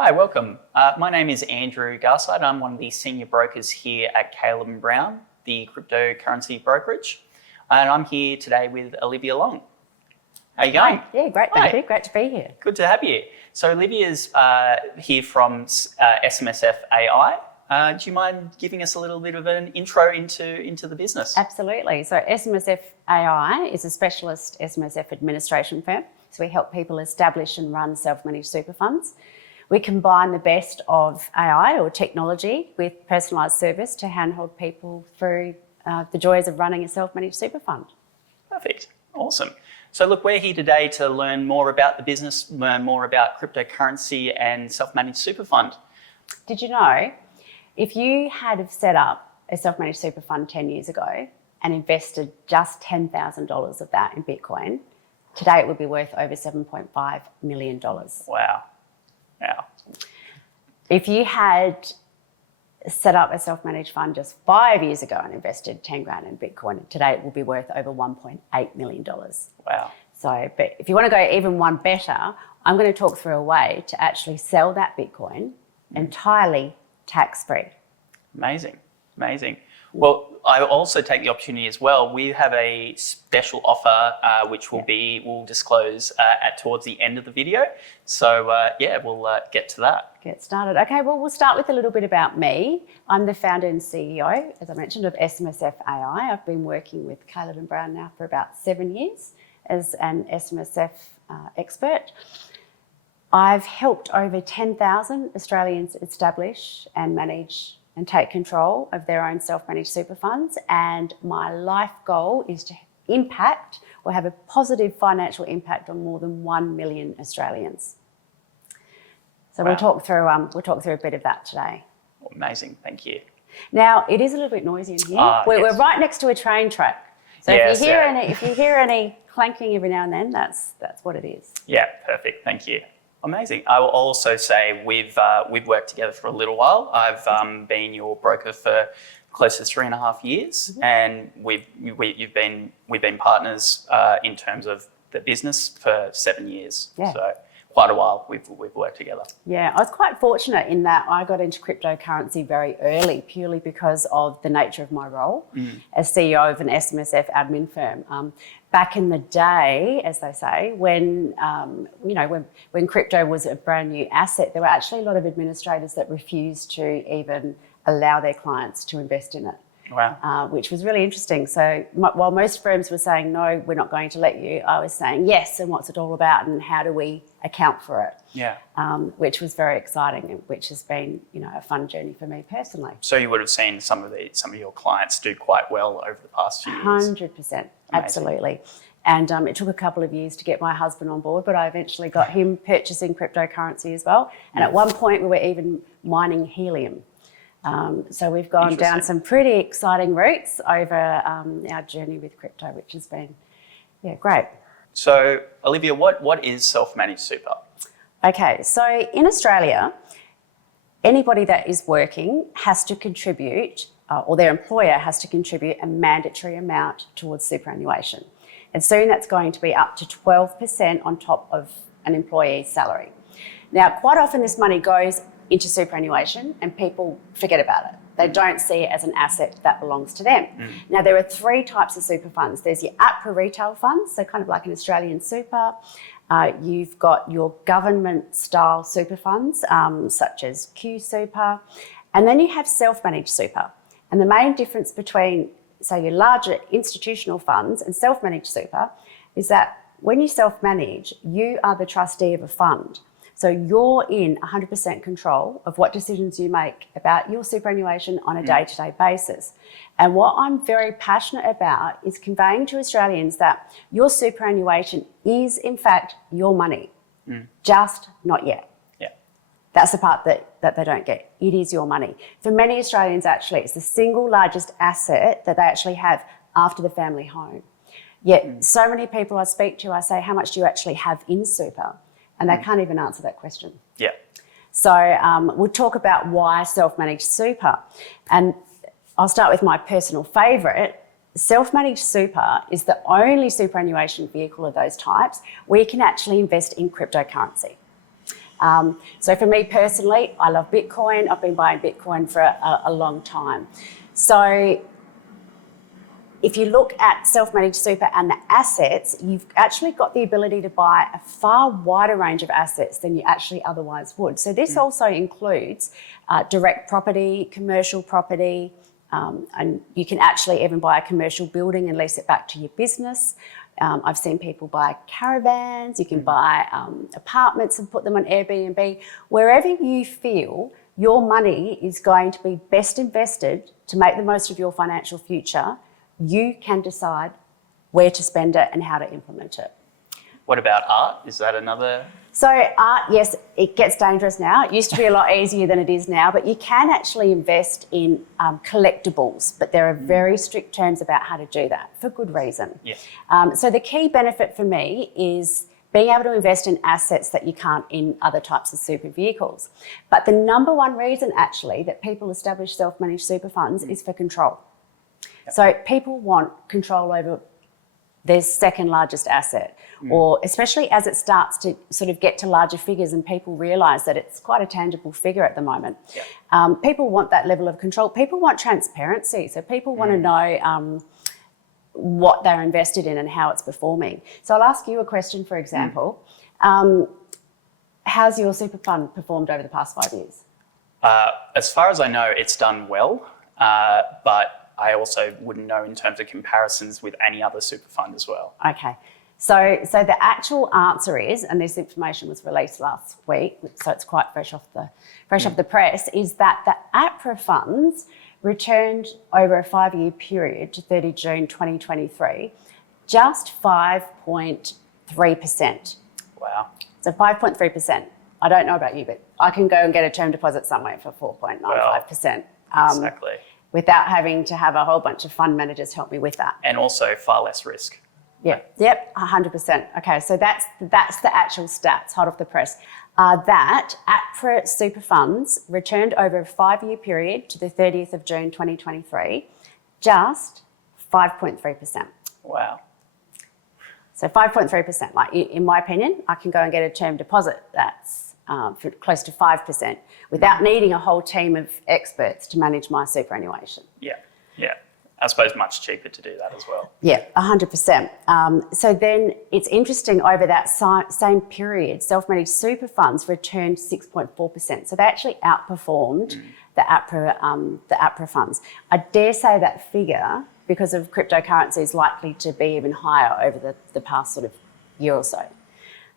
Hi, welcome. My name is Andrew Garside. I'm one of the senior brokers here at Caleb & Brown, the cryptocurrency brokerage. And I'm here today with Olivia Long. How are you going? Hi. Yeah, great, thank you. Great to be here. Good to have you. So Olivia's here from SMSFAI. Do you mind giving us a little bit of an intro into the business? Absolutely. So SMSFAI is a specialist SMSF administration firm. So we help people establish and run self-managed super funds. We combine the best of AI or technology with personalised service to handhold people through the joys of running a self-managed super fund. Perfect. Awesome. So look, we're here today to learn more about the business, learn more about cryptocurrency and self-managed super fund. Did you know, if you had set up a self-managed super fund 10 years ago and invested just $10,000 of that in Bitcoin, today it would be worth over $7.5 million. Wow. Wow. If you had set up a self-managed fund just 5 years ago and invested 10 grand in Bitcoin, today it will be worth over $1.8 million. Wow. So, but if you want to go even one better, I'm going to talk through a way to actually sell that Bitcoin entirely tax-free. Amazing. Amazing. Well, I also take the opportunity as well. We have a special offer which we'll disclose towards the end of the video. So we'll get to that. Get started. Okay, well, we'll start with a little bit about me. I'm the founder and CEO, as I mentioned, of SMSFAI. I've been working with Caleb & Brown now for about 7 years as an SMSF expert. I've helped over 10,000 Australians establish and manage and take control of their own self-managed super funds. And my life goal is to impact or have a positive financial impact on more than 1 million Australians. So wow. we'll talk through a bit of that today. Amazing, thank you. Now, it is a little bit noisy in here. We're right next to a train track. So yes, if you hear any clanking every now and then, that's what it is. Yeah, perfect, thank you. Amazing. I will also say we've worked together for a little while. I've been your broker for close to 3.5 years, and we've been partners in terms of the business for 7 years. Yeah. So quite a while we've worked together. Yeah, I was quite fortunate in that I got into cryptocurrency very early, purely because of the nature of my role as CEO of an SMSF admin firm. Back in the day, as they say, when crypto was a brand new asset, there were actually a lot of administrators that refused to even allow their clients to invest in it. Wow. Which was really interesting. So while most firms were saying, no, we're not going to let you, I was saying, yes, and what's it all about and how do we account for it? Yeah. Which was very exciting and which has been, a fun journey for me personally. So you would have seen some of your clients do quite well over the past few years. 100%, absolutely. And it took a couple of years to get my husband on board, but I eventually got him purchasing cryptocurrency as well. And at one point we were even mining helium. So we've gone down some pretty exciting routes over our journey with crypto, which has been, great. So Olivia, what is self-managed super? Okay, so in Australia, anybody that is working has to contribute, or their employer has to contribute a mandatory amount towards superannuation. And soon that's going to be up to 12% on top of an employee's salary. Now, quite often this money goes into superannuation and people forget about it. They don't see it as an asset that belongs to them. Now, there are 3 types of super funds. There's your APRA retail funds, so kind of like an Australian super. You've got your government style super funds, such as Q Super. And then you have self-managed super. And the main difference between, say, your larger institutional funds and self-managed super is that when you self-manage, you are the trustee of a fund. So you're in 100% control of what decisions you make about your superannuation on a day-to-day basis. And what I'm very passionate about is conveying to Australians that your superannuation is, in fact, your money, just not yet. Yeah. That's the part that they don't get. It is your money. For many Australians, actually, it's the single largest asset that they actually have after the family home. Yet so many people I speak to, I say, how much do you actually have in super? And they can't even answer that question. Yeah. So we'll talk about why self-managed super. And I'll start with my personal favourite. Self-managed super is the only superannuation vehicle of those types where you can actually invest in cryptocurrency. So for me personally, I love Bitcoin. I've been buying Bitcoin for a long time. So if you look at self-managed super and the assets, you've actually got the ability to buy a far wider range of assets than you actually otherwise would. So this also includes direct property, commercial property, and you can actually even buy a commercial building and lease it back to your business. I've seen people buy caravans, you can buy apartments and put them on Airbnb. Wherever you feel your money is going to be best invested to make the most of your financial future, you can decide where to spend it and how to implement it. What about art? Is that another? So art, yes, it gets dangerous now. It used to be a lot easier than it is now, but you can actually invest in collectibles, but there are very strict terms about how to do that for good reason. Yeah. So the key benefit for me is being able to invest in assets that you can't in other types of super vehicles. But the number one reason actually that people establish self-managed super funds is for control. So people want control over their second largest asset, or especially as it starts to sort of get to larger figures and people realise that it's quite a tangible figure at the moment. Yeah. People want that level of control. People want transparency. So people want to know what they're invested in and how it's performing. So I'll ask you a question, for example. How's your super fund performed over the past 5 years? As far as I know, it's done well, but I also wouldn't know in terms of comparisons with any other super fund as well. Okay. So the actual answer is, and this information was released last week, so it's quite fresh off the press, is that the APRA funds returned over a 5-year period to 30 June 2023, just 5.3%. Wow. So 5.3%. I don't know about you, but I can go and get a term deposit somewhere for 4.95%. Exactly. Without having to have a whole bunch of fund managers help me with that. And also far less risk. Yep, 100%. Okay, so that's the actual stats, hot off the press. That APRA super funds returned over a 5-year period to the 30th of June 2023, just 5.3%. Wow. So 5.3%, like in my opinion, I can go and get a term deposit that's for close to 5% without needing a whole team of experts to manage my superannuation. Yeah. I suppose much cheaper to do that as well. Yeah, 100%. So then it's interesting, over that same period, self-managed super funds returned 6.4%. So they actually outperformed the APRA funds. I dare say that figure, because of cryptocurrency, is likely to be even higher over the past sort of year or so.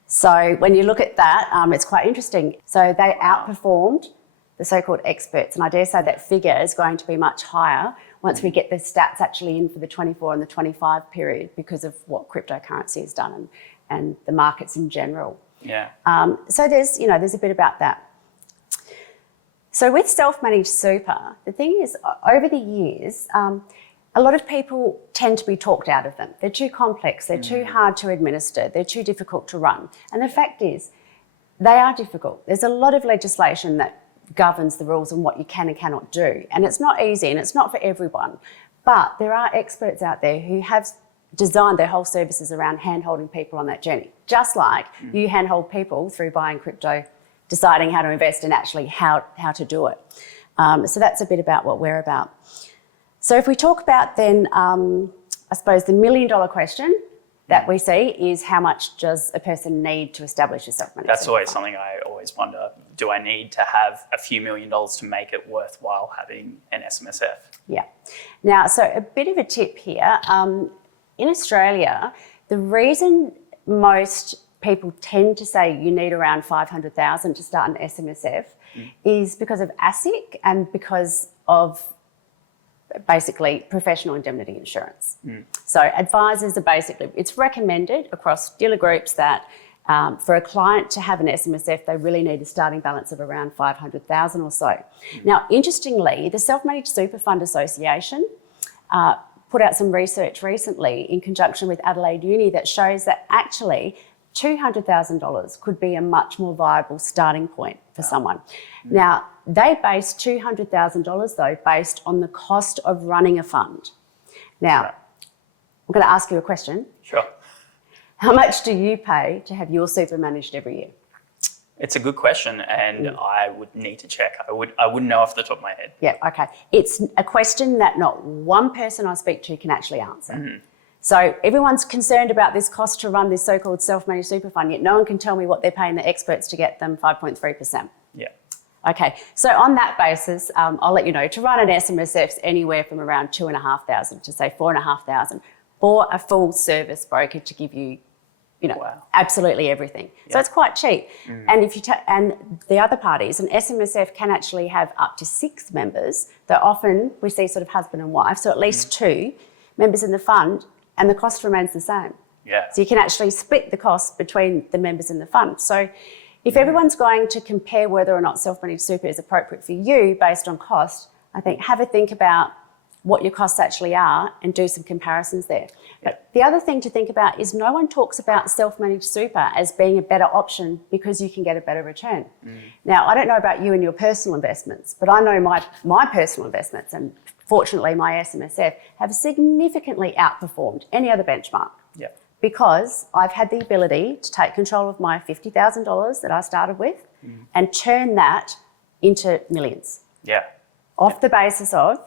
So when you look at that, it's quite interesting. So they outperformed the so-called experts, and I dare say that figure is going to be much higher once we get the stats actually in for the 24 and the 25 period, because of what cryptocurrency has done and the markets in general. Yeah. So there's a bit about that. So with self-managed super, the thing is, over the years, a lot of people tend to be talked out of them. They're too complex, they're too hard to administer, they're too difficult to run. And the fact is, they are difficult. There's a lot of legislation that governs the rules and what you can and cannot do. And it's not easy and it's not for everyone. But there are experts out there who have designed their whole services around hand-holding people on that journey. Just like you hand-hold people through buying crypto, deciding how to invest and actually how to do it. So that's a bit about what we're about. So if we talk about then, I suppose the $1 million question that we see is, how much does a person need to establish a self-managed That's super always fund? something I always wonder. Do I need to have a few $1 million to make it worthwhile having an SMSF? Yeah. Now, so a bit of a tip here. In Australia, the reason most people tend to say you need around 500,000 to start an SMSF is because of ASIC and because of basically professional indemnity insurance. So advisors are basically, it's recommended across dealer groups that for a client to have an SMSF, they really need a starting balance of around 500,000 or so. Now, interestingly, the Self-Managed Super Fund Association put out some research recently in conjunction with Adelaide Uni that shows that actually $200,000 could be a much more viable starting point for someone. Now, they base $200,000 though based on the cost of running a fund. Now, I'm going to ask you a question. Sure. How much do you pay to have your super managed every year? It's a good question, and I would need to check. I wouldn't know off the top of my head. Yeah, okay. It's a question that not one person I speak to can actually answer. So everyone's concerned about this cost to run this so-called self-managed super fund, yet no one can tell me what they're paying the experts to get them 5.3%. Yeah. Okay, so on that basis, I'll let you know, to run an SMSF's anywhere from around 2,500 to say 4,500 for a full service broker to give you, absolutely everything. So it's quite cheap. And if you and the other parties, an SMSF can actually have up to 6 members. Though often we see sort of husband and wife, so at least 2 members in the fund, and the cost remains the same. Yeah. So you can actually split the cost between the members in the fund. So if everyone's going to compare whether or not self-managed super is appropriate for you based on cost, I think have a think about what your costs actually are and do some comparisons there. But the other thing to think about is no one talks about self-managed super as being a better option because you can get a better return. Now, I don't know about you and your personal investments, but I know my personal investments, and fortunately my SMSF, have significantly outperformed any other benchmark. Yeah. Because I've had the ability to take control of my $50,000 that I started with and turn that into millions. Yeah. Off the basis of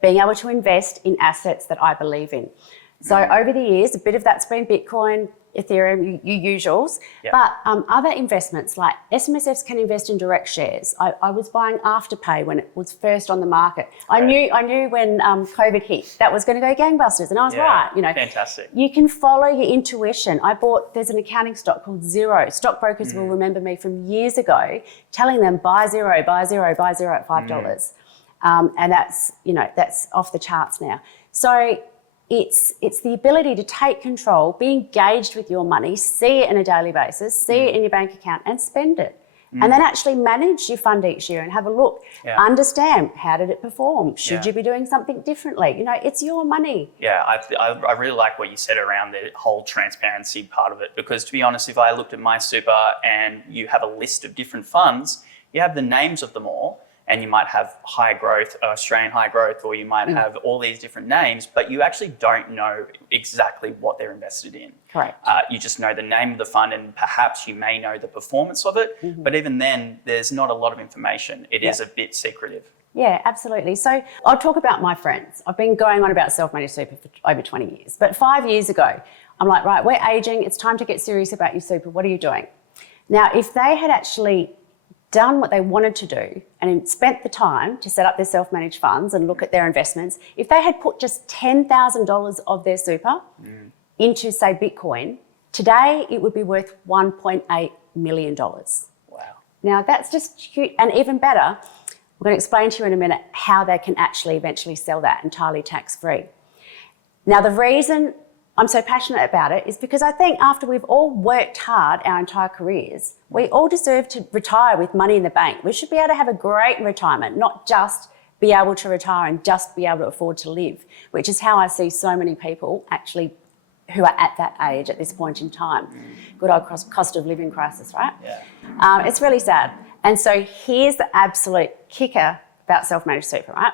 being able to invest in assets that I believe in. So over the years, a bit of that's been Bitcoin, Ethereum, your usuals, but other investments like SMSFs can invest in direct shares. I was buying Afterpay when it was first on the market. I knew when COVID hit that was going to go gangbusters, and I was right. Fantastic. You can follow your intuition. There's an accounting stock called Xero. Stockbrokers will remember me from years ago telling them buy Xero at $5. And that's off the charts now. So it's the ability to take control, be engaged with your money, see it on a daily basis, see it in your bank account and spend it. And then actually manage your fund each year and have a look, understand how did it perform? Should you be doing something differently? It's your money. Yeah, I really like what you said around the whole transparency part of it, because to be honest, if I looked at my super and you have a list of different funds, you have the names of them all, and you might have high growth, Australian high growth, or you might have all these different names, but you actually don't know exactly what they're invested in. Correct. You just know the name of the fund, and perhaps you may know the performance of it, but even then, there's not a lot of information. It is a bit secretive. Yeah, absolutely. So I'll talk about my friends. I've been going on about self-managed super for over 20 years, but 5 years ago, I'm like, right, we're aging. It's time to get serious about your super. What are you doing? Now, if they had actually done what they wanted to do and spent the time to set up their self-managed funds and look at their investments, if they had put just $10,000 of their super into, say, Bitcoin, today it would be worth $1.8 million. Wow. Now, that's just huge. And even better, we're going to explain to you in a minute how they can actually eventually sell that entirely tax-free. Now, the reason I'm so passionate about it is because I think after we've all worked hard our entire careers, we all deserve to retire with money in the bank. We should be able to have a great retirement, not just be able to retire and just be able to afford to live, which is how I see so many people actually who are at that age at this point in time. Good old cost of living crisis, right? Yeah. It's really sad. And so here's the absolute kicker about self-managed super, right?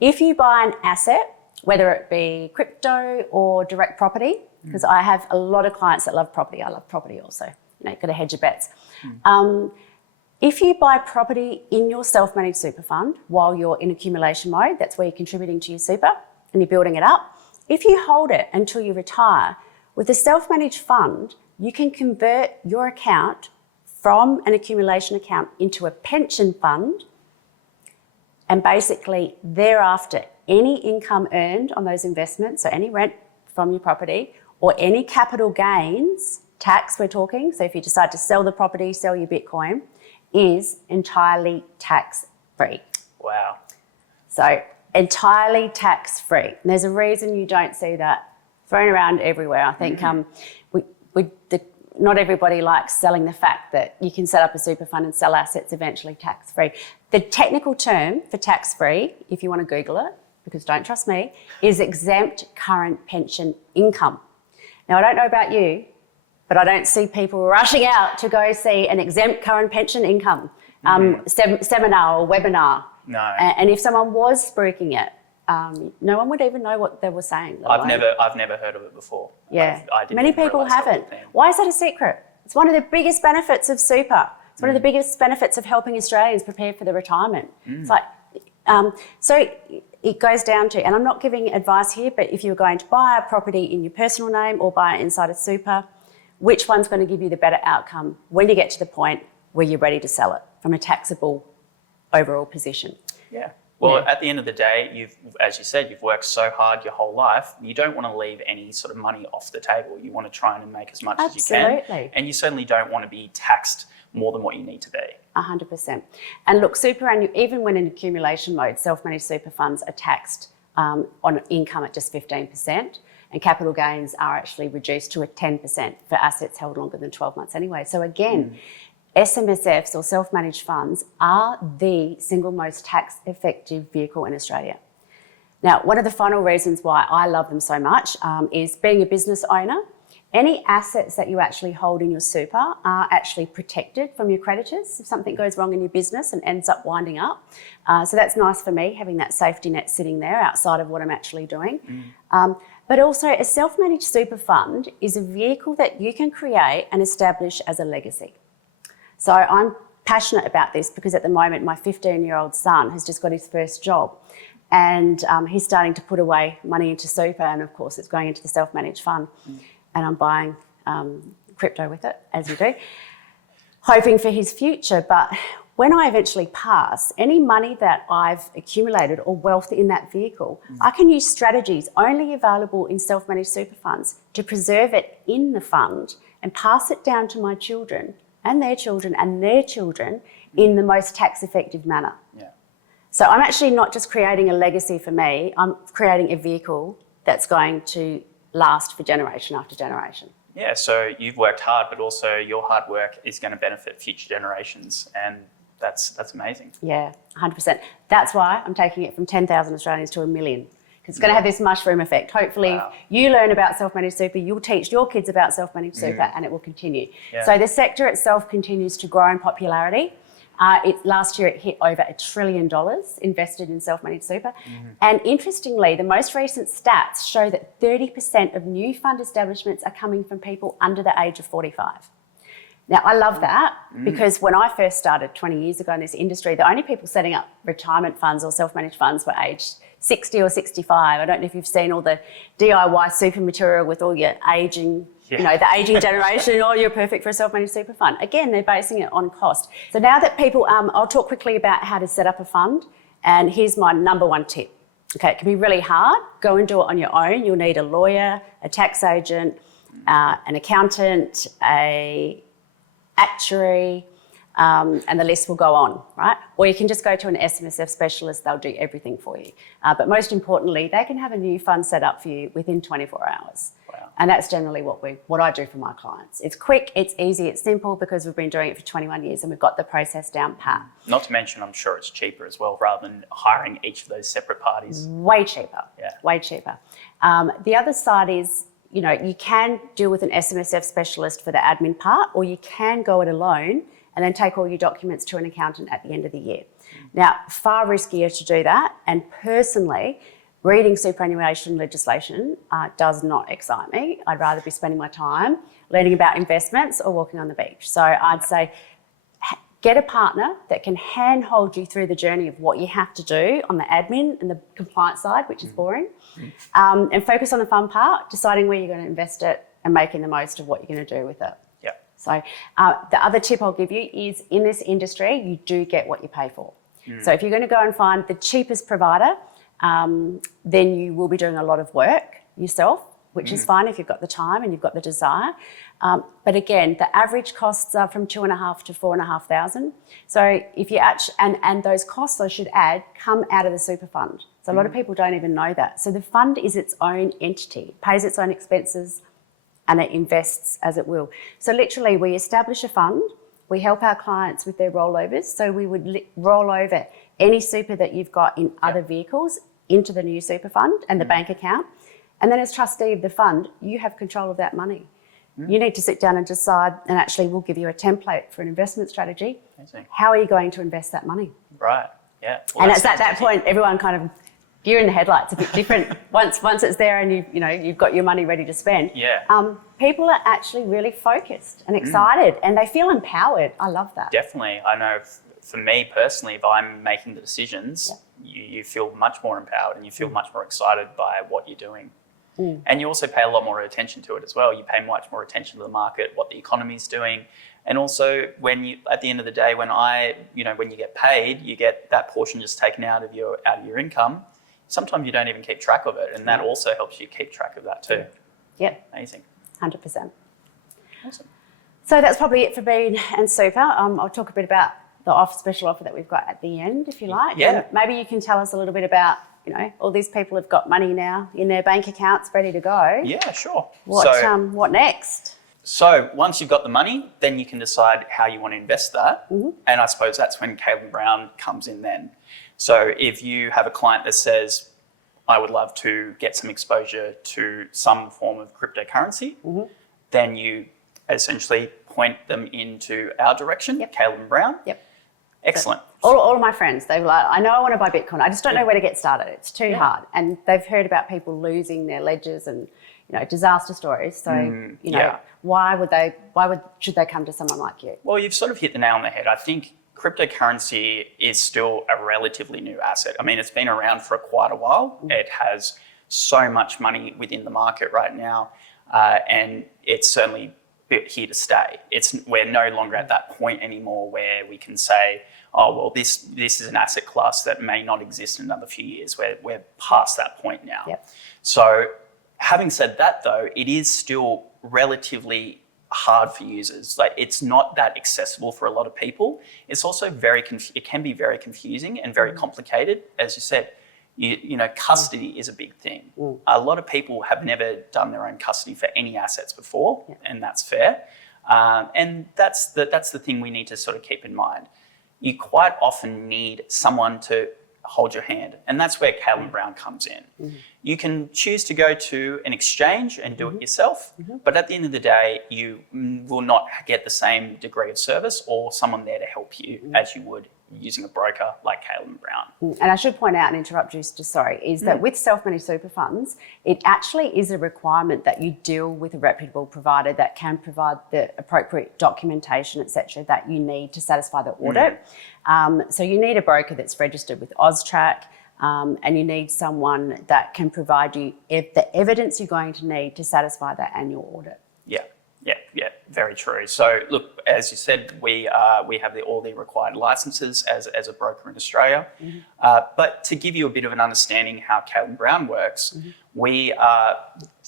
If you buy an asset, whether it be crypto or direct property, because I have a lot of clients that love property. I love property also. Got to hedge your bets. If you buy property in your self-managed super fund while you're in accumulation mode, that's where you're contributing to your super and you're building it up. If you hold it until you retire, with a self-managed fund, you can convert your account from an accumulation account into a pension fund, and basically thereafter, any income earned on those investments, so any rent from your property or any capital gains, tax we're talking, so if you decide to sell the property, sell your Bitcoin, is entirely tax-free. Wow. So entirely tax-free. And there's a reason you don't see that thrown around everywhere. I think not everybody likes selling the fact that you can set up a super fund and sell assets eventually tax-free. The technical term for tax-free, if you want to Google it, because don't trust me, is exempt current pension income. Now, I don't know about you, but I don't see people rushing out to go see an exempt current pension income seminar or webinar. No. And if someone was spruiking it, no one would even know what they were saying. I've never heard of it before. Yeah, I didn't many even people realise that was haven't. a thing. Why is that a secret? It's one of the biggest benefits of super. It's one of the biggest benefits of helping Australians prepare for their retirement. It's like, so it goes down to, and I'm not giving advice here, but if you're going to buy a property in your personal name or buy it inside a super, which one's going to give you the better outcome when you get to the point where you're ready to sell it from a taxable overall position? Yeah. Well, at the end of the day, as you said, you've worked so hard your whole life. You don't want to leave any sort of money off the table. You want to try and make as much as you can. Absolutely. And you certainly don't want to be taxed more than what you need to be. 100%. And look, even when in accumulation mode, self-managed super funds are taxed on income at just 15%, and capital gains are actually reduced to a 10% for assets held longer than 12 months anyway. So again, SMSFs or self-managed funds are the single most tax-effective vehicle in Australia. Now, one of the final reasons why I love them so much is being a business owner. Any assets that you actually hold in your super are actually protected from your creditors if something goes wrong in your business and ends up winding up. So that's nice for me, having that safety net sitting there outside of what I'm actually doing. But also a self-managed super fund is a vehicle that you can create and establish as a legacy. So I'm passionate about this because at the moment my 15-year-old son has just got his first job and he's starting to put away money into super, and of course it's going into the self-managed fund. And I'm buying crypto with it, as you do, hoping for his future. But when I eventually pass, any money that I've accumulated or wealth in that vehicle, I can use strategies only available in self-managed super funds to preserve it in the fund and pass it down to my children and their children and their children in the most tax-effective manner. Yeah. So I'm actually not just creating a legacy for me, I'm creating a vehicle that's going to last for generation after generation. Yeah, so you've worked hard, but also your hard work is going to benefit future generations, and that's amazing. Yeah, 100%. That's why I'm taking it from 10,000 Australians to 1 million, because it's going to have this mushroom effect. Hopefully you learn about self-managed super, you'll teach your kids about self-managed super, and it will continue. Yeah. So the sector itself continues to grow in popularity. Last year it hit over $1 trillion invested in self-managed super. And interestingly, the most recent stats show that 30% of new fund establishments are coming from people under the age of 45. Now, I love that because when I first started 20 years ago in this industry, the only people setting up retirement funds or self-managed funds were aged 60 or 65. I don't know if you've seen all the DIY super material with all your aging, the aging generation, you're perfect for a self-managed super fund. Again, they're basing it on cost. So now that people, I'll talk quickly about how to set up a fund, and here's my number one tip. Okay, it can be really hard. Go and do it on your own. You'll need a lawyer, a tax agent, an accountant, a actuary, and the list will go on, right? Or you can just go to an SMSF specialist, they'll do everything for you. But most importantly, they can have a new fund set up for you within 24 hours. Wow. And that's generally what I do for my clients. It's quick, it's easy, it's simple because we've been doing it for 21 years and we've got the process down pat. Not to mention, I'm sure it's cheaper as well, rather than hiring each of those separate parties. Way cheaper, way cheaper. The other side is, you can deal with an SMSF specialist for the admin part, or you can go it alone and then take all your documents to an accountant at the end of the year. Now, far riskier to do that, and personally, reading superannuation legislation does not excite me. I'd rather be spending my time learning about investments or walking on the beach. So I'd say get a partner that can handhold you through the journey of what you have to do on the admin and the compliance side, which is boring, and focus on the fun part, deciding where you're going to invest it and making the most of what you're going to do with it. Yeah. So the other tip I'll give you is, in this industry, you do get what you pay for. So if you're going to go and find the cheapest provider, then you will be doing a lot of work yourself, which is fine if you've got the time and you've got the desire. But again, the average costs are from $2,500 to $4,500. So if you and those costs, I should add, come out of the super fund. So a lot of people don't even know that. So the fund is its own entity, it pays its own expenses, and it invests as it will. So literally, we establish a fund, we help our clients with their rollovers. So we would roll over any super that you've got in other vehicles into the new super fund and the bank account. And then as trustee of the fund, you have control of that money. You need to sit down and decide, and actually we'll give you a template for an investment strategy. Amazing. How are you going to invest that money? Right, yeah. Well, and it's at that point, everyone kind of deer in the headlights, a bit different. once it's there and you've got your money ready to spend. Yeah. People are actually really focused and excited, and they feel empowered. I love that. Definitely. I know for me personally, if I'm making the decisions, you feel much more empowered and you feel much more excited by what you're doing. And you also pay a lot more attention to it as well. You pay much more attention to the market, what the economy is doing. And also at the end of the day, when you get paid, you get that portion just taken out of your income. Sometimes you don't even keep track of it. And that also helps you keep track of that too. Yep. Amazing. 100%. Awesome. So that's probably it for Bean and Super. I'll talk a bit about the special offer that we've got at the end, if you like. Yeah. And maybe you can tell us a little bit about, all these people have got money now in their bank accounts ready to go. Yeah, sure. What next? So once you've got the money, then you can decide how you want to invest that. And I suppose that's when Caitlin Brown comes in then. So if you have a client that says, I would love to get some exposure to some form of cryptocurrency, then you essentially point them into our direction, Caitlin Brown. Yep. Excellent. All of my friends, they were like, I know I want to buy Bitcoin. I just don't know where to get started. It's too hard. And they've heard about people losing their ledgers and, disaster stories. So, why should they come to someone like you? Well, you've sort of hit the nail on the head. I think cryptocurrency is still a relatively new asset. I mean, it's been around for quite a while. It has so much money within the market right now, and it's certainly here to stay. We're no longer at that point anymore where we can say, oh, well, this is an asset class that may not exist in another few years. We're past that point now. Yep. So having said that, though, it is still relatively hard for users. Like, it's not that accessible for a lot of people. It's also it can be very confusing and very complicated. As you said, custody is a big thing. A lot of people have never done their own custody for any assets before, and that's fair. And that's the thing we need to sort of keep in mind. You quite often need someone to hold your hand, and that's where Caitlin Brown comes in. You can choose to go to an exchange and do it yourself, but at the end of the day, you will not get the same degree of service or someone there to help you as you would using a broker like Caitlin Brown. And I should point out and interrupt you, is that with self-managed super funds, it actually is a requirement that you deal with a reputable provider that can provide the appropriate documentation, etc., that you need to satisfy the audit. So you need a broker that's registered with AUSTRAC, and you need someone that can provide you the evidence you're going to need to satisfy that annual audit. Yeah, very true. So look, as you said, we have all the required licenses as a broker in Australia. But to give you a bit of an understanding how Caitlin Brown works, we are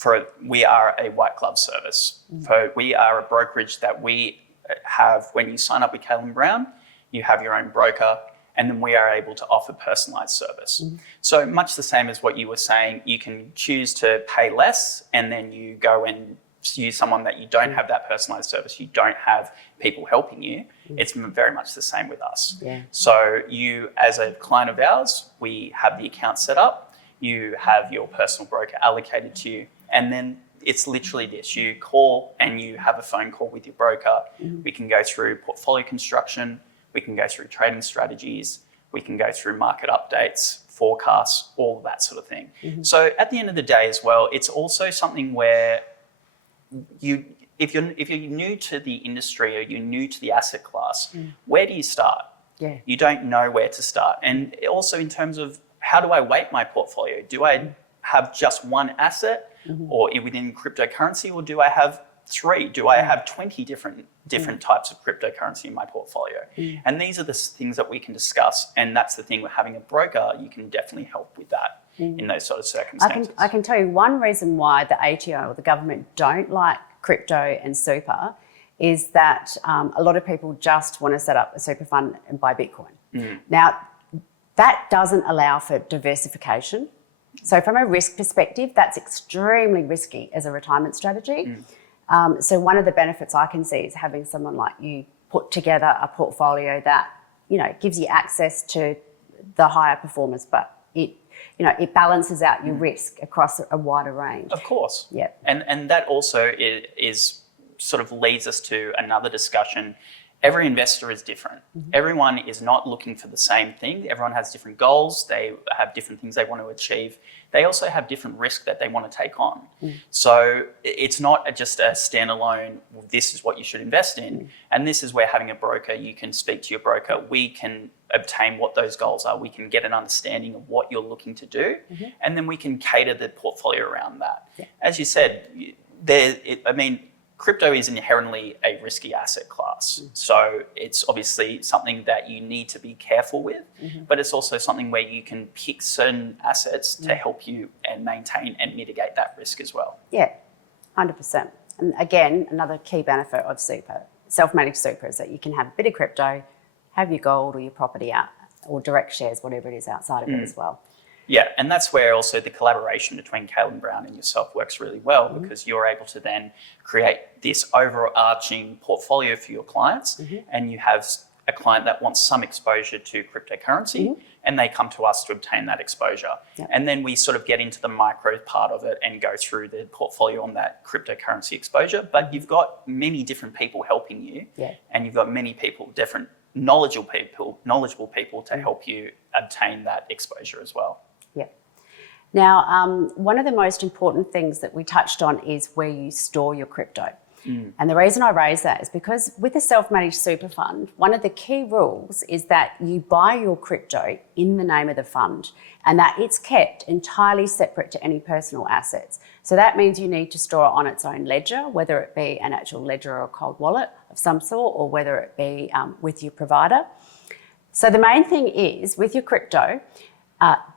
a white glove service. So we are a brokerage that we have. When you sign up with Caitlin Brown, you have your own broker, and then we are able to offer personalised service. So much the same as what you were saying, you can choose to pay less, and then you go and use someone that you don't have that personalised service, you don't have people helping you. It's very much the same with us. So you, as a client of ours, we have the account set up, you have your personal broker allocated to you, and then it's literally this. You call and you have a phone call with your broker. We can go through portfolio construction, we can go through trading strategies, we can go through market updates, forecasts, all of that sort of thing. So at the end of the day as well, it's also something where if you're new to the industry or you're new to the asset class, where do you start? You don't know where to start. And also in terms of how do I weight my portfolio? Do I have just one asset or within cryptocurrency, or do I have 3? Do I have 20 different types of cryptocurrency in my portfolio? And these are the things that we can discuss. And that's the thing with having a broker, you can definitely help with that in those sort of circumstances. I can tell you one reason why the ATO or the government don't like crypto and super is that a lot of people just want to set up a super fund and buy Bitcoin. Now, that doesn't allow for diversification. So from a risk perspective, that's extremely risky as a retirement strategy. So one of the benefits I can see is having someone like you put together a portfolio that, gives you access to the higher performers, but it balances out your risk across a wider range. Of course. Yeah. And that also is sort of leads us to another discussion every investor is different. Everyone is not looking for the same thing. Everyone has different goals. They have different things they want to achieve. They also have different risk that they want to take on. So it's not just a standalone, this is what you should invest in. And this is where having a broker, you can speak to your broker. We can obtain what those goals are. We can get an understanding of what you're looking to do. And then we can cater the portfolio around that. As you said, crypto is inherently a risky asset class. So it's obviously something that you need to be careful with, but it's also something where you can pick certain assets to help you and maintain and mitigate that risk as well. Yeah, 100%. And again, another key benefit of super, self-managed super, is that you can have a bit of crypto, have your gold or your property out, or direct shares, whatever it is outside of it as well. Yeah, and that's where also the collaboration between Caitlin Brown and yourself works really well, because you're able to then create this overarching portfolio for your clients, and you have a client that wants some exposure to cryptocurrency, and they come to us to obtain that exposure. And then we sort of get into the micro part of it and go through the portfolio on that cryptocurrency exposure. But you've got many different people helping you, and you've got many people, different knowledgeable people to help you obtain that exposure as well. Now, one of the most important things that we touched on is where you store your crypto. And the reason I raise that is because with a self-managed super fund, one of the key rules is that you buy your crypto in the name of the fund, and that it's kept entirely separate to any personal assets. So that means you need to store it on its own ledger, whether it be an actual ledger or a cold wallet of some sort, or whether it be with your provider. So the main thing is with your crypto,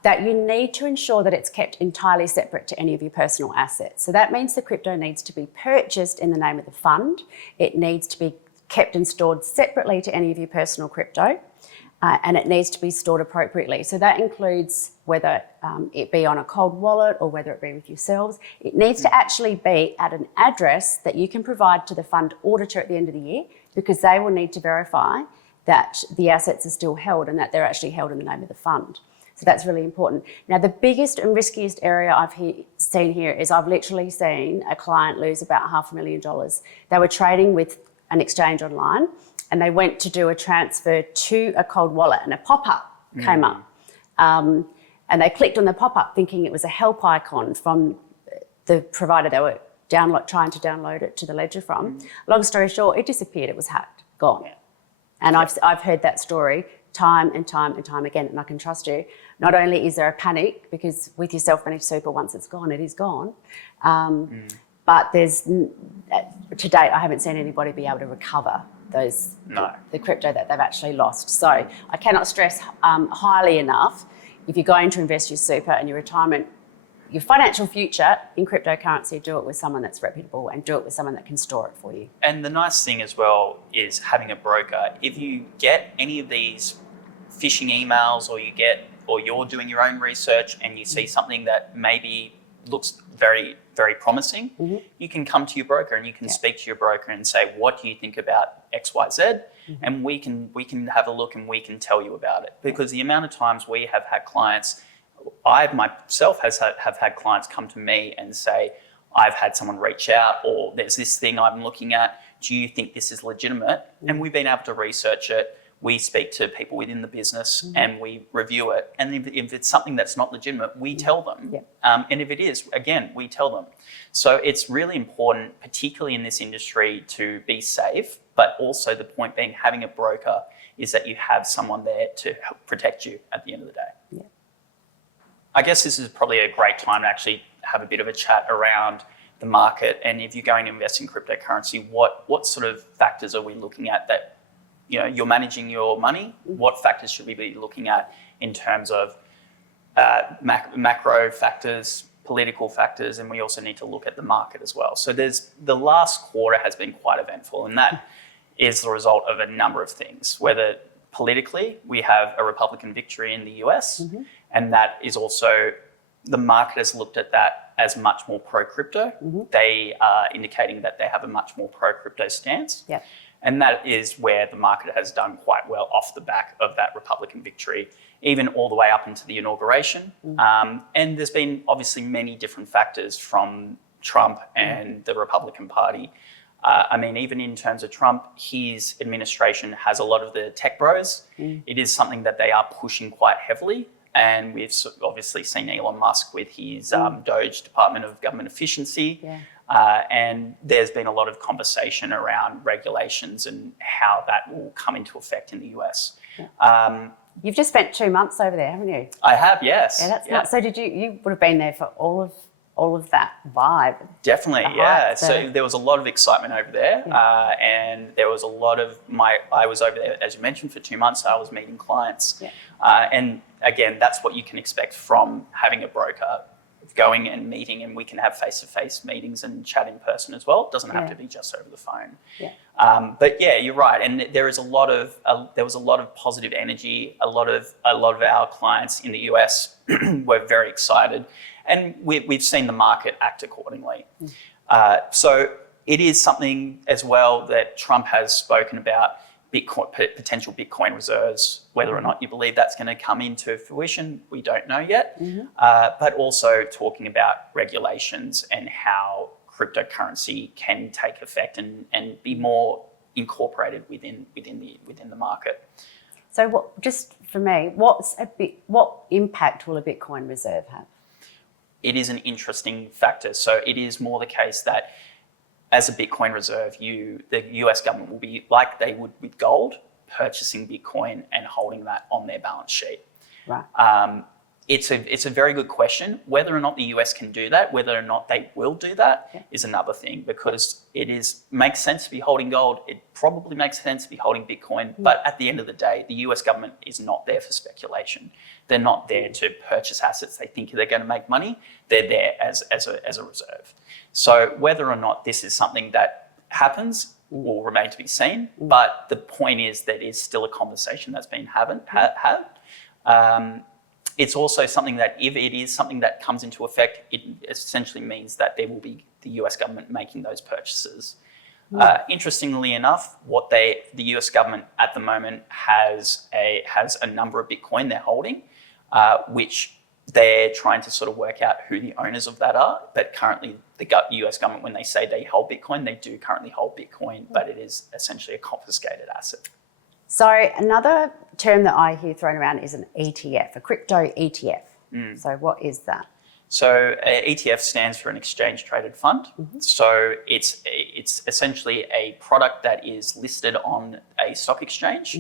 that you need to ensure that it's kept entirely separate to any of your personal assets. So that means the crypto needs to be purchased in the name of the fund. It needs to be kept and stored separately to any of your personal crypto, and it needs to be stored appropriately. So that includes whether it be on a cold wallet or whether it be with yourselves. It needs to actually be at an address that you can provide to the fund auditor at the end of the year, because they will need to verify that the assets are still held and that they're actually held in the name of the fund. So that's really important. Now, the biggest and riskiest area I've seen here is I've literally seen a client lose about $500,000. They were trading with an exchange online, and they went to do a transfer to a cold wallet, and a pop-up came up. And they clicked on the pop-up thinking it was a help icon from the provider they were trying to download it to the ledger from. Long story short, it disappeared. It was hacked, gone. And I've heard that story time and time and time again, and I can trust you. Not only is there a panic, because with your self-managed super, once it's gone, it is gone. But there's, to date, I haven't seen anybody be able to recover the crypto that they've actually lost. So I cannot stress highly enough, if you're going to invest your super and your retirement, your financial future in cryptocurrency, do it with someone that's reputable and do it with someone that can store it for you. And the nice thing as well is having a broker. If you get any of these phishing emails, or you're doing your own research and you see something that maybe looks very, very promising, you can come to your broker and you can speak to your broker and say, what do you think about XYZ? And we can have a look and we can tell you about it. Because the amount of times we have had clients, I myself have had clients come to me and say, I've had someone reach out, or there's this thing I'm looking at, do you think this is legitimate? And we've been able to research it. We speak to people within the business and we review it. And if it's something that's not legitimate, we tell them. And if it is, again, we tell them. So it's really important, particularly in this industry, to be safe, but also the point being, having a broker is that you have someone there to help protect you at the end of the day. I guess this is probably a great time to actually have a bit of a chat around the market. And if you're going to invest in cryptocurrency, what sort of factors are we looking at that, you're managing your money? What factors should we be looking at in terms of macro factors, political factors, and we also need to look at the market as well. So the last quarter has been quite eventful, and that is the result of a number of things. Whether politically, we have a Republican victory in the US, and that is also, the market has looked at that as much more pro-crypto. They are indicating that they have a much more pro-crypto stance. And that is where the market has done quite well off the back of that Republican victory, even all the way up into the inauguration. And there's been obviously many different factors from Trump and the Republican Party I mean, even in terms of Trump, his administration has a lot of the tech bros. It is something that they are pushing quite heavily. And we've obviously seen Elon Musk with his Doge Department of Government Efficiency. And there's been a lot of conversation around regulations and how that will come into effect in the US. You've just spent 2 months over there, haven't you? I have, yes. Yeah, that's nuts. So you would have been there for all of that vibe? Definitely, yeah. So there was a lot of excitement over there, and there was a lot of I was over there, as you mentioned, for 2 months. I was meeting clients, and again, that's what you can expect from having a broker, going and meeting, and we can have face-to-face meetings and chat in person as well. It doesn't have to be just over the phone. But yeah, you're right, and there was a lot of positive energy. A lot of our clients in the US were very excited, and we've seen the market act accordingly. So it is something as well that Trump has spoken about. Potential Bitcoin reserves, whether or not you believe that's going to come into fruition, we don't know yet. But also talking about regulations and how cryptocurrency can take effect and be more incorporated within the market. So, just for me, what impact will a Bitcoin reserve have? It is an interesting factor. So it is more the case that as a Bitcoin reserve, the US government will be like they would with gold, purchasing Bitcoin and holding that on their balance sheet. Right. It's a very good question. Whether or not the US can do that, whether or not they will do that, is another thing, because makes sense to be holding gold. It probably makes sense to be holding Bitcoin, but at the end of the day, the US government is not there for speculation. They're not there to purchase assets they think they're going to make money. They're there as a reserve. So whether or not this is something that happens will remain to be seen. But the point is that it's still a conversation that's been had. It's also something that if it is something that comes into effect, it essentially means that there will be the US government making those purchases. Interestingly enough, the US government at the moment has a number of Bitcoin they're holding, which they're trying to sort of work out who the owners of that are. But currently, the US government, when they say they hold Bitcoin, they do currently hold Bitcoin, but it is essentially a confiscated asset. So another term that I hear thrown around is an ETF, a crypto ETF. So what is that? So ETF stands for an exchange traded fund. So it's essentially a product that is listed on a stock exchange,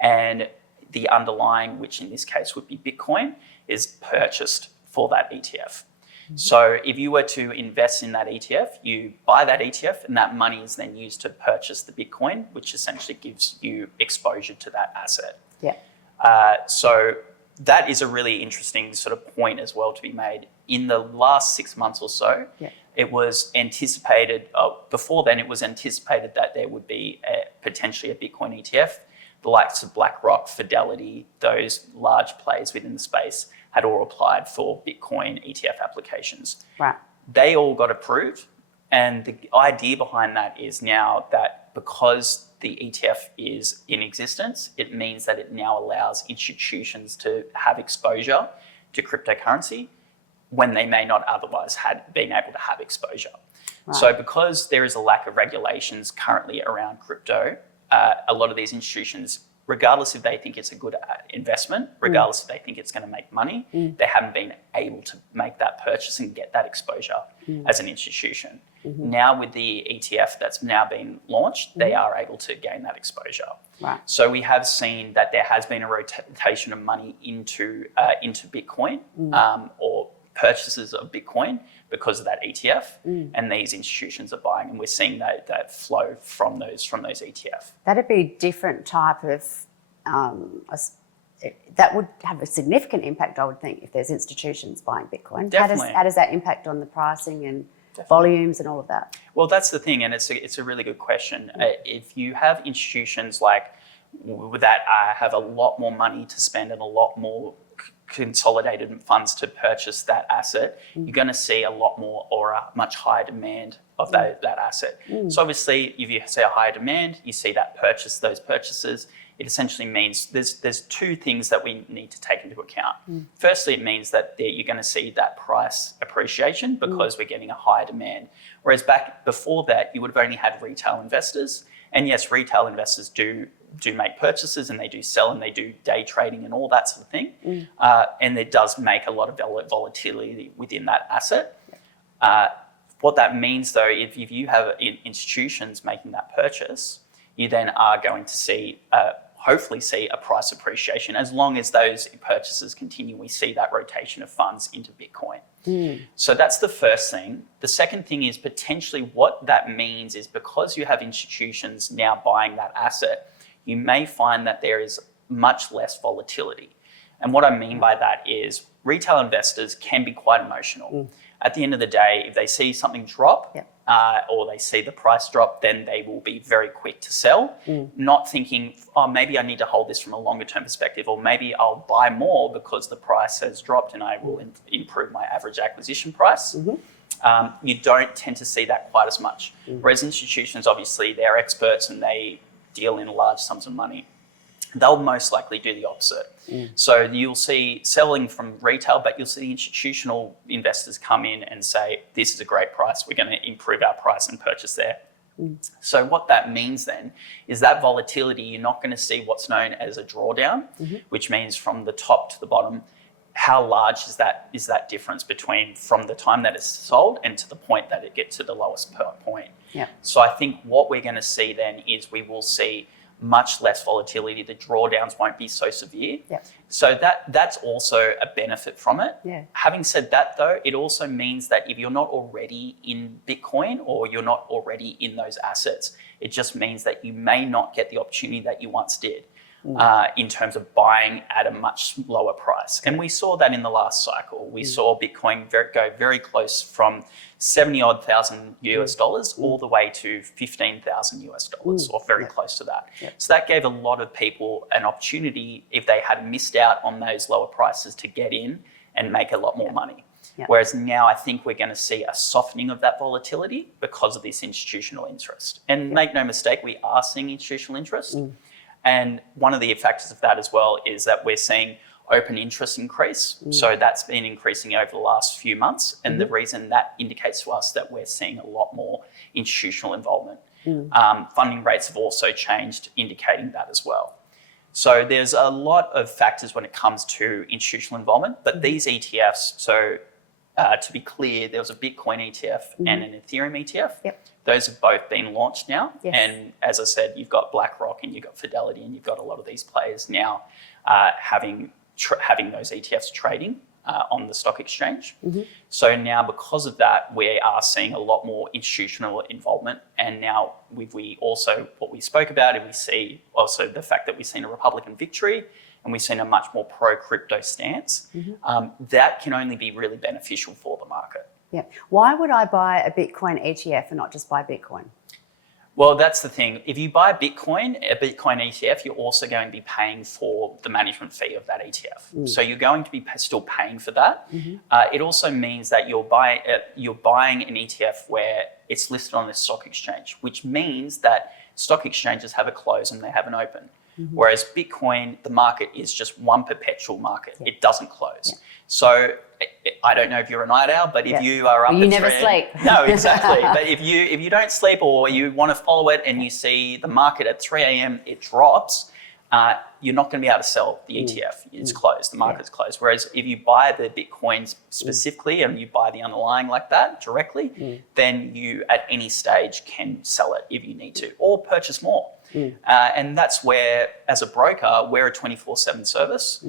and the underlying, which in this case would be Bitcoin, is purchased for that ETF. So if you were to invest in that ETF, you buy that ETF and that money is then used to purchase the Bitcoin, which essentially gives you exposure to that asset. So that is a really interesting sort of point as well to be made. In the last 6 months or so, it was anticipated, before then it was anticipated that there would be potentially a Bitcoin ETF. The likes of BlackRock, Fidelity, those large players within the space had all applied for Bitcoin ETF applications. Right. They all got approved. And the idea behind that is now that because the ETF is in existence, it means that it now allows institutions to have exposure to cryptocurrency when they may not otherwise had been able to have exposure. Right. So because there is a lack of regulations currently around crypto, a lot of these institutions, regardless if they think it's a good investment, regardless if they think it's going to make money, they haven't been able to make that purchase and get that exposure as an institution. Now with the ETF that's now been launched, they are able to gain that exposure. Right. So we have seen that there has been a rotation of money into Bitcoin or purchases of Bitcoin because of that ETF, and these institutions are buying, and we're seeing that flow from those ETF. That'd be a different type of, that would have a significant impact, I would think, if there's institutions buying Bitcoin. Definitely. How does that impact on the pricing and volumes and all of that? Well, that's the thing, and it's a really good question. If you have institutions like that have a lot more money to spend and a lot more consolidated funds to purchase that asset, you're going to see a lot more or a much higher demand of that asset. So obviously, if you see a higher demand, you see those purchases, it essentially means there's two things that we need to take into account. Firstly, it means that you're going to see that price appreciation because we're getting a higher demand. Whereas back before that, you would have only had retail investors. And yes, retail investors do make purchases and they do sell and they do day trading and all that sort of thing. And it does make a lot of volatility within that asset. What that means though, if you have institutions making that purchase, you then are going to see, hopefully see a price appreciation. As long as those purchases continue, we see that rotation of funds into Bitcoin. So that's the first thing. The second thing is potentially what that means is because you have institutions now buying that asset, you may find that there is much less volatility. And what I mean by that is retail investors can be quite emotional. At the end of the day, if they see something drop or they see the price drop, then they will be very quick to sell, not thinking, oh, maybe I need to hold this from a longer term perspective, or maybe I'll buy more because the price has dropped and I will improve my average acquisition price. You don't tend to see that quite as much. Whereas institutions, obviously, they're experts and they deal in large sums of money. They'll most likely do the opposite. So you'll see selling from retail, but you'll see institutional investors come in and say, this is a great price, we're going to improve our price and purchase there. So what that means then is that volatility, you're not going to see what's known as a drawdown, which means from the top to the bottom, how large is that difference between from the time that it's sold and to the point that it gets to the lowest point. So I think what we're going to see then is we will see much less volatility. The drawdowns won't be so severe. So that's also a benefit from it. Having said that though, it also means that if you're not already in Bitcoin or you're not already in those assets, it just means that you may not get the opportunity that you once did in terms of buying at a much lower price. And we saw that in the last cycle. We saw Bitcoin go very close from 70-odd thousand US dollars all the way to 15,000 US dollars or very close to that. So that gave a lot of people an opportunity, if they had missed out on those lower prices, to get in and make a lot more money. Whereas now I think we're going to see a softening of that volatility because of this institutional interest. And make no mistake, we are seeing institutional interest. And one of the factors of that as well is that we're seeing open interest increase. So that's been increasing over the last few months. And the reason that indicates to us that we're seeing a lot more institutional involvement. Funding rates have also changed, indicating that as well. So there's a lot of factors when it comes to institutional involvement, but these ETFs, to be clear, there was a Bitcoin ETF and an Ethereum ETF. Those have both been launched now. And as I said, you've got BlackRock and you've got Fidelity and you've got a lot of these players now having those ETFs trading on the stock exchange. So now because of that, we are seeing a lot more institutional involvement. And now we also, what we spoke about, and we see also the fact that we've seen a Republican victory and we've seen a much more pro-crypto stance, that can only be really beneficial for the market. Why would I buy a Bitcoin ETF and not just buy Bitcoin? Well, that's the thing. If you buy a Bitcoin ETF, you're also going to be paying for the management fee of that ETF. So you're going to be still paying for that. It also means that you're buying an ETF where it's listed on the stock exchange, which means that stock exchanges have a close and they have an open. Whereas Bitcoin, the market is just one perpetual market. It doesn't close. So I don't know if you're a night owl, but if you are up you never sleep. No, exactly. But if you don't sleep or you want to follow it and you see the market at 3 a.m. it drops, you're not going to be able to sell the ETF. It's closed. The market's closed. Whereas if you buy the Bitcoins specifically and you buy the underlying like that directly, then you at any stage can sell it if you need to or purchase more. And that's where, as a broker, we're a 24/7 service.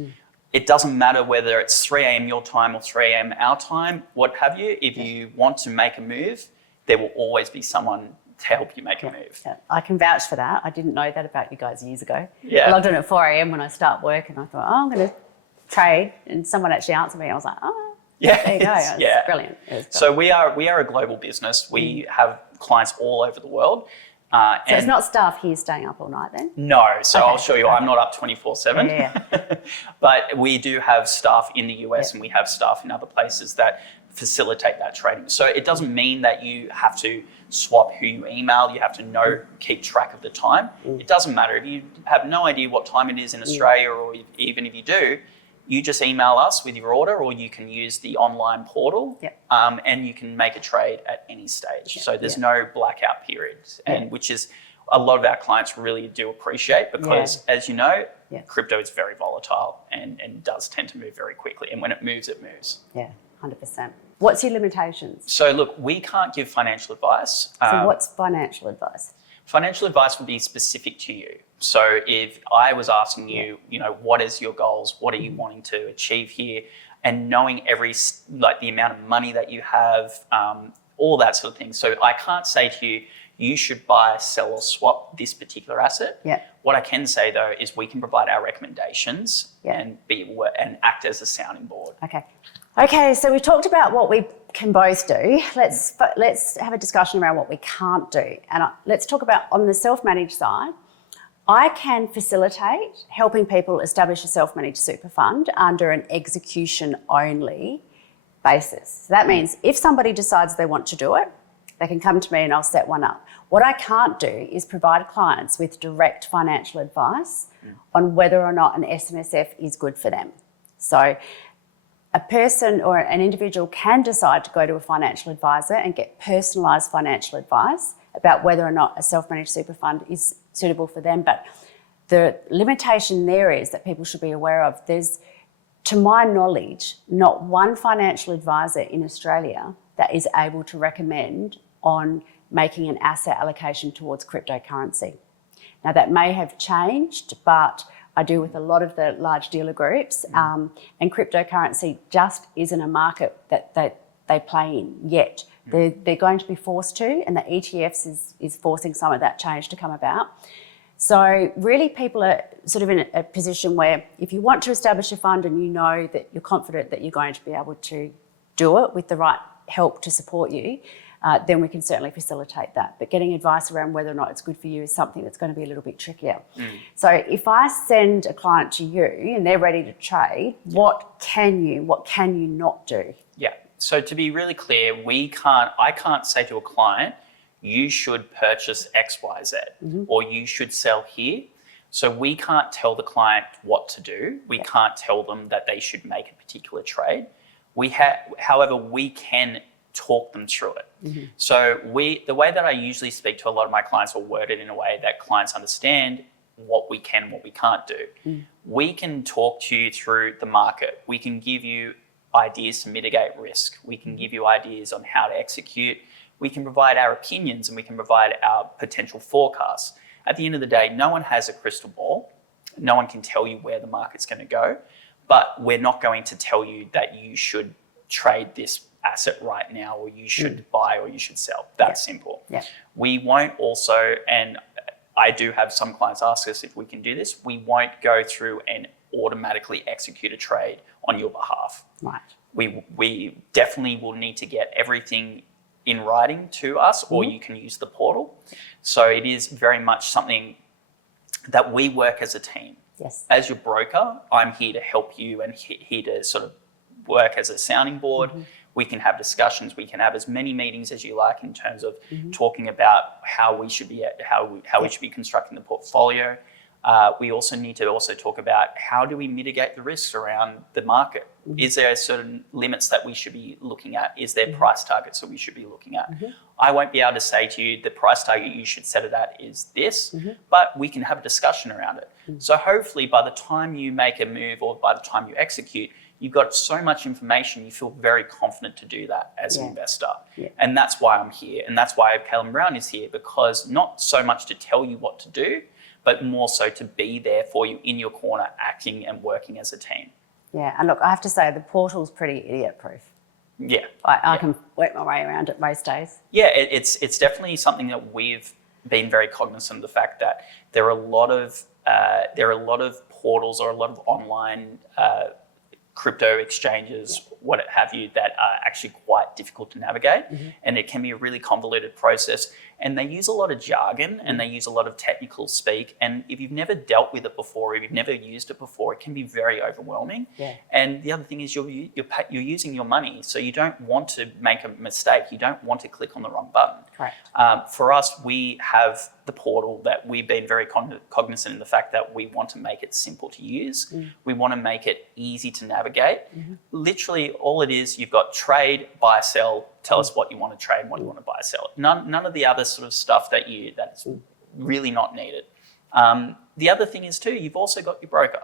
It doesn't matter whether it's 3 a.m. your time or 3 a.m. our time, what have you. If you want to make a move, there will always be someone to help you make a move. I can vouch for that. I didn't know that about you guys years ago. I logged on at 4 a.m. when I start work and I thought, I'm going to trade. And someone actually answered me. I was like, there you go. It was brilliant. So we are a global business. We have clients all over the world. So it's not staff here staying up all night then? No, so I'll show you. I'm not up 24/7. But we do have staff in the US and we have staff in other places that facilitate that trading. So it doesn't mean that you have to swap who you email, you have to keep track of the time. It doesn't matter. If you have no idea what time it is in Australia, or even if you do, you just email us with your order, or you can use the online portal, and you can make a trade at any stage. So there's no blackout periods, and which is a lot of our clients really do appreciate, because as you know, crypto is very volatile and does tend to move very quickly. And when it moves, it moves. Yeah, 100%. What's your limitations? So look, we can't give financial advice. So what's financial advice? Financial advice would be specific to you. So if I was asking you, what is your goals? What are you wanting to achieve here? And knowing the amount of money that you have, all that sort of thing. So I can't say to you, you should buy, sell, or swap this particular asset. Yeah. What I can say though is we can provide our recommendations and act as a sounding board. Okay, so we talked about what we can both do. Let's have a discussion around what we can't do. And let's talk about, on the self-managed side, I can facilitate helping people establish a self-managed super fund under an execution-only basis. So that means if somebody decides they want to do it, they can come to me and I'll set one up. What I can't do is provide clients with direct financial advice on whether or not an SMSF is good for them. So a person or an individual can decide to go to a financial advisor and get personalised financial advice about whether or not a self-managed super fund is suitable for them. But the limitation there is that people should be aware of. There's, to my knowledge, not one financial advisor in Australia that is able to recommend on making an asset allocation towards cryptocurrency. Now, that may have changed, but I deal with a lot of the large dealer groups, and cryptocurrency just isn't a market that they play in yet. They're going to be forced to, and the ETFs is forcing some of that change to come about. So really people are sort of in a position where if you want to establish a fund and you know that you're confident that you're going to be able to do it with the right help to support you, then we can certainly facilitate that. But getting advice around whether or not it's good for you is something that's going to be a little bit trickier. So if I send a client to you and they're ready to trade, what can you not do? Yeah. So to be really clear, I can't say to a client, you should purchase X, Y, Z, or you should sell here. So we can't tell the client what to do. We can't tell them that they should make a particular trade. However, we can talk them through it. So the way that I usually speak to a lot of my clients, or word it in a way that clients understand what we can, what we can't do. We can talk to you through the market. We can give you ideas to mitigate risk. We can give you ideas on how to execute. We can provide our opinions, and we can provide our potential forecasts. At the end of the day, no one has a crystal ball. No one can tell you where the market's going to go, but we're not going to tell you that you should trade this asset right now, or you should buy, or you should sell. That's simple. We won't also, and I do have some clients ask us if we can do this, we won't go through and automatically execute a trade on your behalf. We definitely will need to get everything in writing to us, or you can use the portal. So it is very much something that we work as a team. As your broker, I'm here to help you and here to sort of work as a sounding board. We can have discussions. We can have as many meetings as you like in terms of talking about how we should be constructing the portfolio. We also need to talk about how do we mitigate the risks around the market. Is there certain limits that we should be looking at? Is there price targets that we should be looking at? I won't be able to say to you the price target you should set it at is this, but we can have a discussion around it. So hopefully by the time you make a move, or by the time you execute, you've got so much information, you feel very confident to do that as an investor. And that's why I'm here. And that's why Caleb Brown is here, because not so much to tell you what to do, but more so to be there for you in your corner, acting and working as a team. And look, I have to say the portal's pretty idiot-proof. I can work my way around it most days. It's definitely something that we've been very cognizant of the fact that there are a lot of portals or a lot of online crypto exchanges, what have you, that are actually quite difficult to navigate. And it can be a really convoluted process. And they use a lot of jargon and they use a lot of technical speak. And if you've never dealt with it before, if you've never used it before, it can be very overwhelming. And the other thing is you're using your money. So you don't want to make a mistake. You don't want to click on the wrong button. Correct. For us, we have the portal that we've been very cognizant in the fact that we want to make it simple to use. We want to make it easy to navigate. Literally all it is, you've got trade, buy, sell, tell us what you want to trade and what you want to buy, sell. None of the other sort of stuff that's really not needed. The other thing is too, you've also got your broker.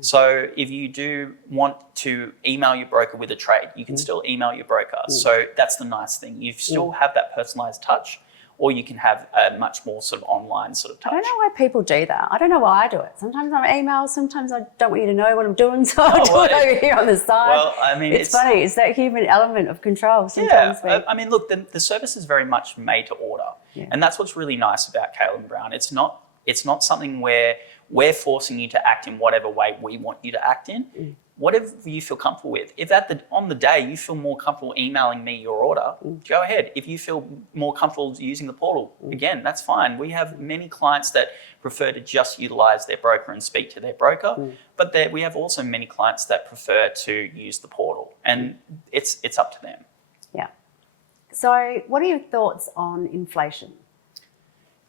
So if you do want to email your broker with a trade, you can still email your broker. So that's the nice thing. You still have that personalized touch, or you can have a much more sort of online sort of touch. I don't know why people do that. I don't know why I do it. Sometimes I'm email, sometimes I don't want you to know what I'm doing, so I do it over here on the side. Well, I mean, it's funny. It's that human element of control sometimes. I mean, look, the service is very much made to order. And that's what's really nice about Caleb & Brown. It's not something where we're forcing you to act in whatever way we want you to act in. Whatever you feel comfortable with. If on the day you feel more comfortable emailing me your order, go ahead. If you feel more comfortable using the portal, again, that's fine. We have many clients that prefer to just utilize their broker and speak to their broker, but we have also many clients that prefer to use the portal, and it's up to them. Yeah. So what are your thoughts on inflation?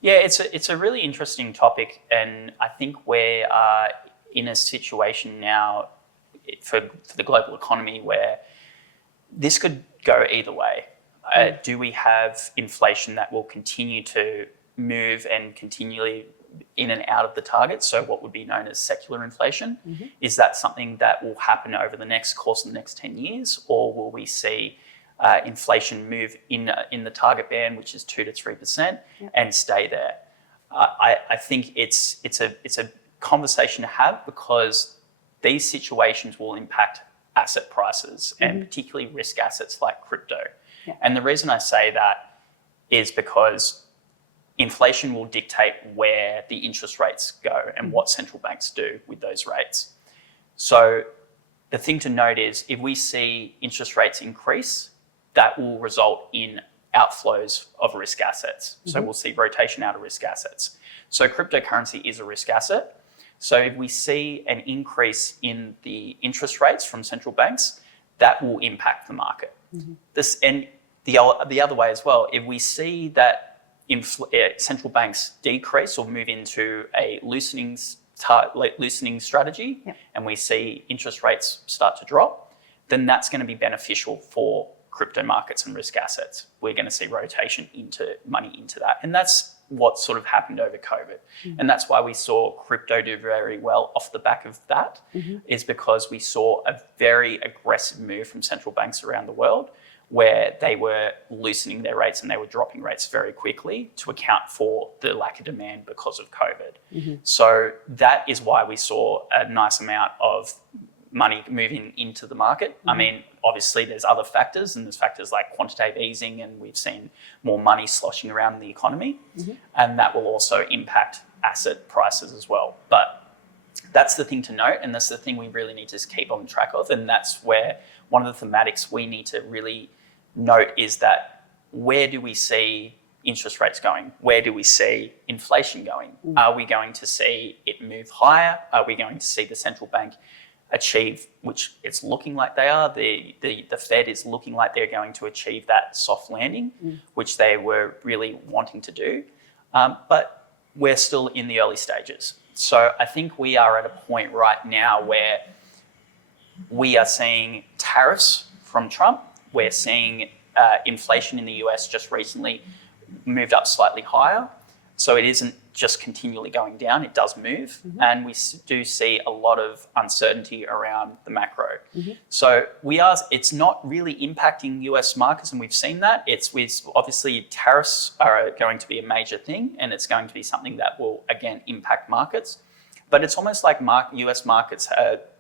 Yeah, it's a really interesting topic, and I think we are in a situation now for the global economy where this could go either way. Do we have inflation that will continue to move and continually in and out of the target, so what would be known as secular inflation? Is that something that will happen over the course of the next 10 years, or will we see inflation move in the target band, which is 2 to 3%, and stay there? I think it's a conversation to have, because these situations will impact asset prices and particularly risk assets like crypto. And the reason I say that is because inflation will dictate where the interest rates go and what central banks do with those rates. So the thing to note is, if we see interest rates increase, that will result in outflows of risk assets. So we'll see rotation out of risk assets. So cryptocurrency is a risk asset. So if we see an increase in the interest rates from central banks, that will impact the market. And the other way as well, if we see that central banks decrease or move into a loosening strategy, and we see interest rates start to drop, then that's going to be beneficial for crypto markets and risk assets. We're going to see rotation money into that. And that's what sort of happened over COVID. And that's why we saw crypto do very well off the back of that, is because we saw a very aggressive move from central banks around the world, where they were loosening their rates and they were dropping rates very quickly to account for the lack of demand because of COVID. So that is why we saw a nice amount of money moving into the market. I mean, obviously there's other factors, and there's factors like quantitative easing, and we've seen more money sloshing around in the economy, and that will also impact asset prices as well. But that's the thing to note, and that's the thing we really need to keep on track of, and that's where one of the thematics we need to really note is that, where do we see interest rates going? Where do we see inflation going? Are we going to see it move higher? Are we going to see the central bank achieve, which it's looking like they are, the Fed is looking like they're going to achieve that soft landing, which they were really wanting to do. But we're still in the early stages. So I think we are at a point right now where we are seeing tariffs from Trump. We're seeing inflation in the US just recently moved up slightly higher. So it isn't just continually going down, it does move. And we do see a lot of uncertainty around the macro. So it's not really impacting US markets, and we've seen that. Obviously tariffs are going to be a major thing, and it's going to be something that will, again, impact markets. But it's almost like US markets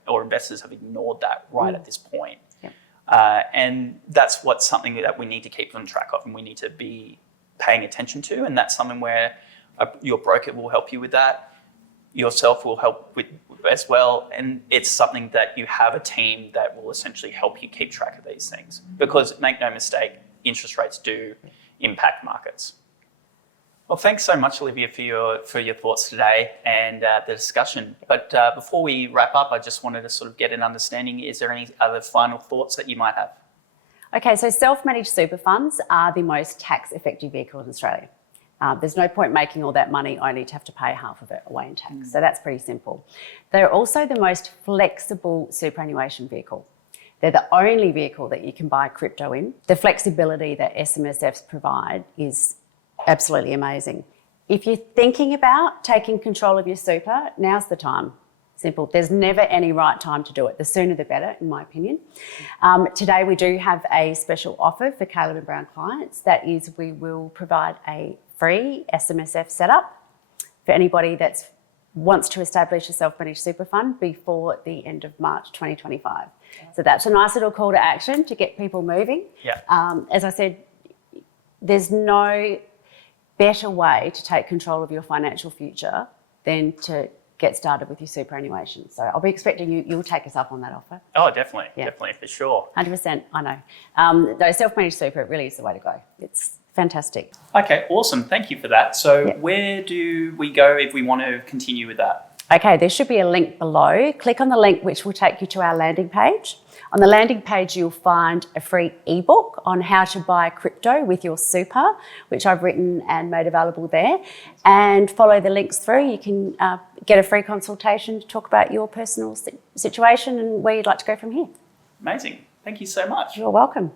or investors have ignored that right at this point. And that's something that we need to keep on track of, and we need to be paying attention to. And that's something where your broker will help you with that. yourself will help with as well. And it's something that you have a team that will essentially help you keep track of these things. Because make no mistake, interest rates do impact markets. Well, thanks so much, Olivia, for your thoughts today and the discussion. But before we wrap up, I just wanted to sort of get an understanding. Is there any other final thoughts that you might have? Okay, so self-managed super funds are the most tax-effective vehicle in Australia. There's no point making all that money only to have to pay half of it away in tax. So that's pretty simple. They're also the most flexible superannuation vehicle. They're the only vehicle that you can buy crypto in. The flexibility that SMSFs provide is absolutely amazing. If you're thinking about taking control of your super, now's the time. Simple. There's never any right time to do it. The sooner the better, in my opinion. Today we do have a special offer for Caleb and Brown clients. That is, we will provide a free SMSF setup for anybody that wants to establish a self-managed super fund before the end of March 2025. So that's a nice little call to action to get people moving. Yeah. As I said, there's no better way to take control of your financial future than to get started with your superannuation. So I'll be expecting you'll take us up on that offer. Oh, definitely. Yeah. Definitely, for sure. 100%, I know. Though self-managed super, it really is the way to go. It's fantastic. Okay, awesome. Thank you for that. So where do we go if we want to continue with that? Okay, there should be a link below. Click on the link which will take you to our landing page. On the landing page, you'll find a free ebook on how to buy crypto with your super, which I've written and made available there. And follow the links through. You can get a free consultation to talk about your personal situation and where you'd like to go from here. Amazing. Thank you so much. You're welcome.